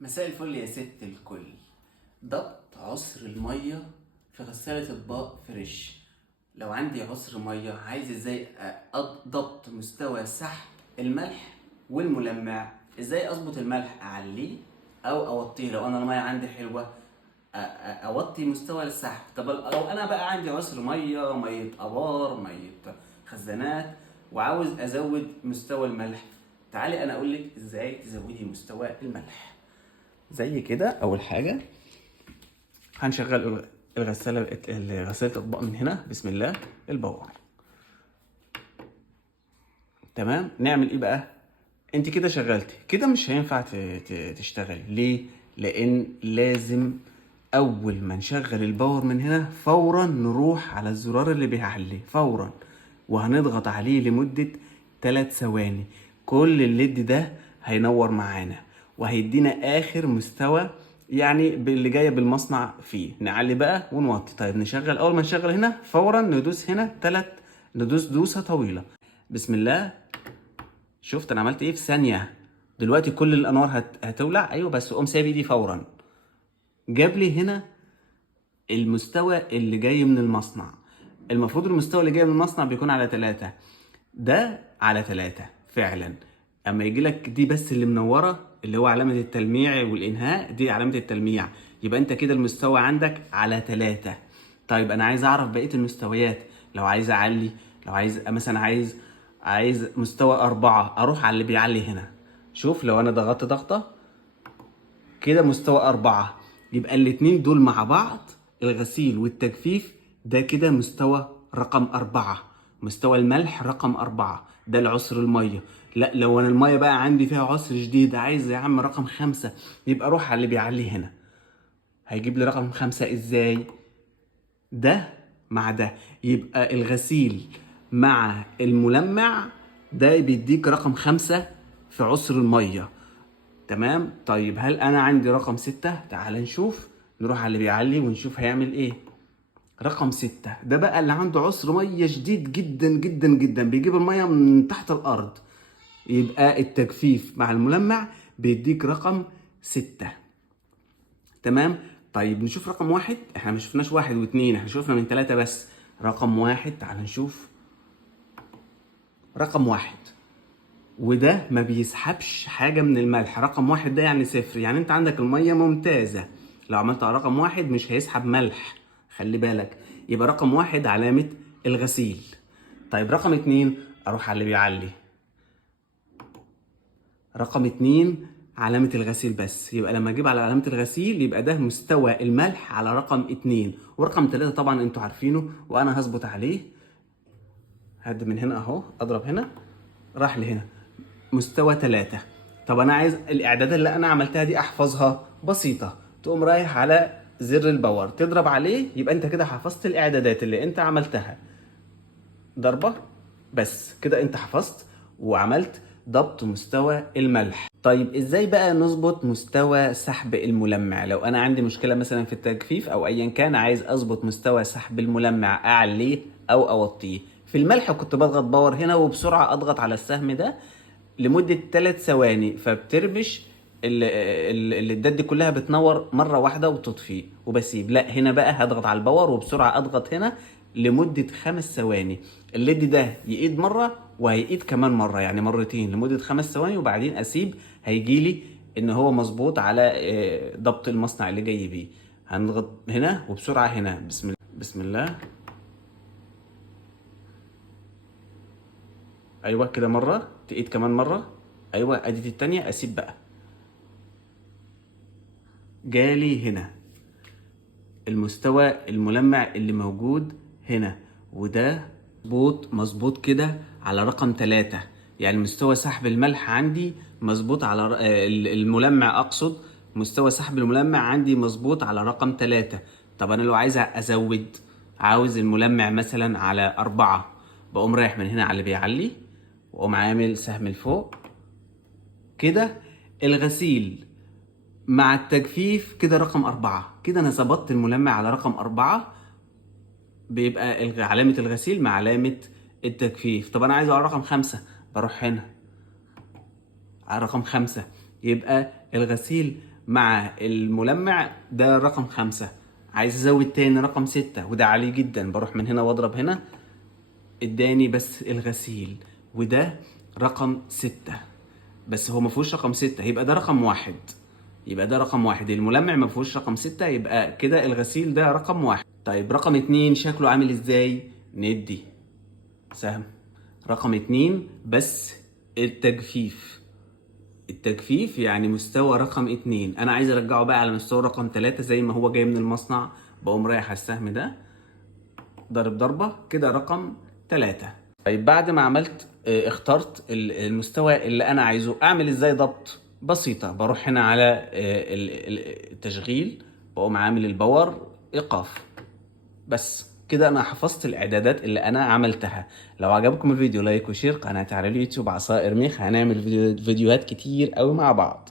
مساء الفل يا ست الكل. ضبط عسر المية في غسالة اطباق فريش. لو عندي عسر مية عايز ازاي ضبط مستوى سحب الملح والملمع. ازاي اظبط الملح، اعليه او اوطيه لو انا المية عندي حلوة. اوطي مستوى السحب. طب لو انا بقى عندي عسر مية ابار، مية خزانات، وعاوز ازود مستوى الملح، تعالي انا اقولك ازاي تزودي مستوى الملح. زي كده اول حاجه هنشغل غسالة الاطباق من هنا. بسم الله. الباور. تمام. نعمل ايه بقى؟ انت كده شغلتي كده، مش هينفع تشتغلي. ليه؟ لان لازم اول ما نشغل الباور من هنا فورا نروح على الزرار اللي بيعلي فورا، وهنضغط عليه لمدة 3 ثواني. كل الليد ده هينور معانا وهيدينا اخر مستوى، يعني اللي جايه بالمصنع فيه. نعلي بقى ونوطي. طيب نشغل. اول ما نشغل هنا فورا ندوس هنا ندوس دوسه طويله. بسم الله. شفت انا عملت ايه في ثانيه؟ دلوقتي كل الانوار هتولع. ايوه، بس قوم سايب ايدي فورا. جاب لي هنا المستوى اللي جاي من المصنع. المفروض المستوى اللي جاي من المصنع بيكون على 3. ده على 3 فعلا. اما يجي لك دي بس اللي منوره، اللي هو علامه التلميع والانهاء، دي علامه التلميع، يبقى انت كده المستوى عندك على 3. طيب انا عايز اعرف بقيه المستويات. لو عايز اعلي، لو عايز مثلا عايز مستوى 4، اروح على اللي بيعلي هنا. شوف لو انا ضغطت ضغطه كده مستوى 4، يبقى الاتنين دول مع بعض، الغسيل والتجفيف، ده كده مستوى رقم 4. مستوى الملح رقم 4، ده العسر المية. لا، لو انا المية بقى عندي فيها عسر جديد، عايز يا عم رقم 5، يبقى اروح على اللي بيعلي هنا. هيجيب لي رقم 5 ازاي؟ ده مع ده. يبقى الغسيل مع الملمع ده بيديك رقم 5 في عسر المية. تمام. طيب هل انا عندي رقم 6؟ تعال نشوف. نروح على اللي بيعلي ونشوف هيعمل ايه. رقم 6 ده بقى اللي عنده عسر ميه شديد جدا جدا جدا، بيجيب الميه من تحت الارض. يبقى التجفيف مع الملمع بيديك رقم 6. تمام. طيب نشوف رقم 1. احنا ما شفناش 1 و2، احنا شفنا من 3 بس. رقم 1، تعال نشوف. رقم 1 وده ما بيسحبش حاجة من الملح. رقم 1 ده يعني 0، يعني انت عندك المية ممتازة. لو عملت على رقم 1 مش هيسحب ملح، خلي بالك. يبقى رقم 1 علامة الغسيل. طيب رقم 2، اروح على اللي بيعلي. رقم 2 علامة الغسيل بس. يبقى لما اجيب على علامة الغسيل يبقى ده مستوى الملح على رقم 2. ورقم 3 طبعا انتوا عارفينه وانا هظبط عليه. هد من هنا اهو، اضرب هنا، راح لهنا، مستوى 3. طب انا عايز الاعدادات اللي انا عملتها دي احفظها. بسيطة. تقوم رايح على زر الباور، تضرب عليه، يبقى انت كده حفظت الاعدادات اللي انت عملتها. ضربة بس كده انت حفظت وعملت ضبط مستوى الملح. طيب ازاي بقى نظبط مستوى سحب الملمع؟ لو انا عندي مشكلة مثلا في التجفيف او ايا كان، عايز اظبط مستوى سحب الملمع، اعليه او اوطيه. في الملح كنت بضغط باور هنا وبسرعة اضغط على السهم ده لمدة 3 ثواني، فبتربش الليدات دي كلها بتنور مرة واحدة وتطفي وبسيب. لا، هنا بقى هضغط على الباور وبسرعة اضغط هنا لمدة 5 ثواني. الليد ده يقيد مرة وهيقيد كمان مرة، يعني مرتين لمدة 5 ثواني، وبعدين اسيب. هيجيلي ان هو مظبوط على ضبط المصنع اللي جاي بيه. هنضغط هنا وبسرعة هنا. بسم الله. بسم الله. ايوه كده مرة تقيد كمان مرة. ايوه ادي التانية، اسيب بقى. جالي هنا المستوى الملمع اللي موجود هنا، وده مظبوط كده على رقم 3. يعني مستوى سحب الملح عندي مظبوط على الملمع اقصد. مستوى سحب الملمع عندي مظبوط على رقم 3. طب انا لو عايز ازود، عاوز الملمع مثلا على 4، بقوم رايح من هنا على اللي بيعلي، واقوم عامل سهم لفوق كده. الغسيل مع التجفيف كده رقم 4. كده أنا ظبطت الملمع على رقم 4. بيبقى علامة الغسيل مع علامة التجفيف. طب أنا عايزه على رقم 5، بروح هنا على رقم 5. يبقى الغسيل مع الملمع ده رقم 5. عايز ازود تاني رقم 6 وده عالي جدا، بروح من هنا واضرب هنا، اداني بس الغسيل، وده رقم 6. بس هو ما فيهوش رقم 6، يبقى ده رقم 1. يبقى ده رقم 1. الملمع ما فيهوش رقم 6، يبقى كده الغسيل ده رقم 1. طيب رقم 2 شكله عامل ازاي؟ ندي سهم. رقم 2 بس التجفيف. التجفيف يعني مستوى رقم 2. انا عايز ارجعه بقى على مستوى رقم 3 زي ما هو جاي من المصنع. بقوم رايح على السهم ده، ضرب ضربة كده رقم 3. طيب بعد ما عملت اخترت المستوى اللي انا عايزه، اعمل ازاي ضبط؟ بسيطة. بروح هنا على التشغيل، بقوم عامل الباور ايقاف. بس كده انا حفظت الاعدادات اللي انا عملتها. لو عجبكم الفيديو لايك وشير قناتي على اليوتيوب عصائر ميخ، هنعمل فيديوهات كتير قوي مع بعض.